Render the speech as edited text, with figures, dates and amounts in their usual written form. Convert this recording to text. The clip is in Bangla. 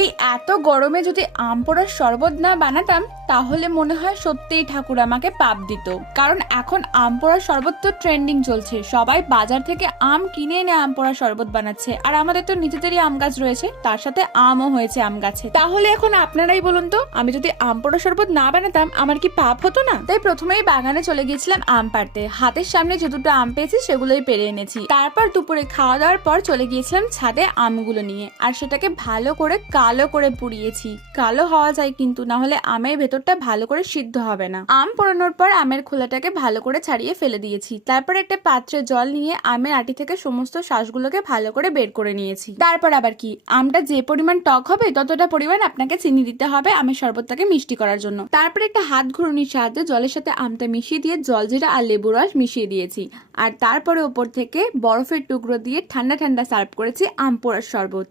এই এত গরমে যদি আম পোড়ার শরবত না বানাতাম তাহলে মনে হয় সত্যিই ঠাকুর আমাকে পাপ দিত। কারণ এখন আম পোড়ার শরবত তো ট্রেন্ডিং চলছে, সবাই বাজার থেকে আম কিনে এনে আম পোড়ার শরবত বানাচ্ছে। আর আমাদের তো নিজেদেরই আম গাছ রয়েছে, তার সাথে আমও হয়েছে আম গাছে। তাহলে এখন আপনারাই বলুন তো, আমি যদি আম পোড়ার শরবত না বানাতাম আমার কি পাপ হতো না? তাই প্রথমেই বাগানে চলে গিয়েছিলাম আম পাড়তে। হাতের সামনে যে দুটো আম পেয়েছি সেগুলোই পেরে এনেছি। তারপর দুপুরে খাওয়া দাওয়ার পর চলে গিয়েছিলাম ছাদে আমগুলো নিয়ে, আর সেটাকে ভালো করে কালো করে পুড়িয়েছি। কালো হওয়া যায় কিন্তু, না হলে আমের ভেতরটা ভালো করে সিদ্ধ হবে না। আম পোড়ানোর পর আমের খোলাটাকে ভালো করে ছাড়িয়ে ফেলে দিয়েছি। তারপর একটা পাত্রে জল নিয়ে আমের আটি থেকে সমস্ত শ্বাসগুলোকে ভালো করে বের করে নিয়েছি। তারপর আবার কি, আমটা যে পরিমাণ টক হবে ততটা পরিমাণ আপনাকে চিনি দিতে হবে আমের শরবতটাকে মিষ্টি করার জন্য। তারপর একটা হাত ঘুরনির সাহায্যে জলের সাথে আমটা মিশিয়ে দিয়ে জলজিরা আর লেবু রস মিশিয়ে দিয়েছি। আর তারপরে ওপর থেকে বরফের টুকরো দিয়ে ঠান্ডা ঠান্ডা সার্ভ করেছি আম পোড়ার শরবত।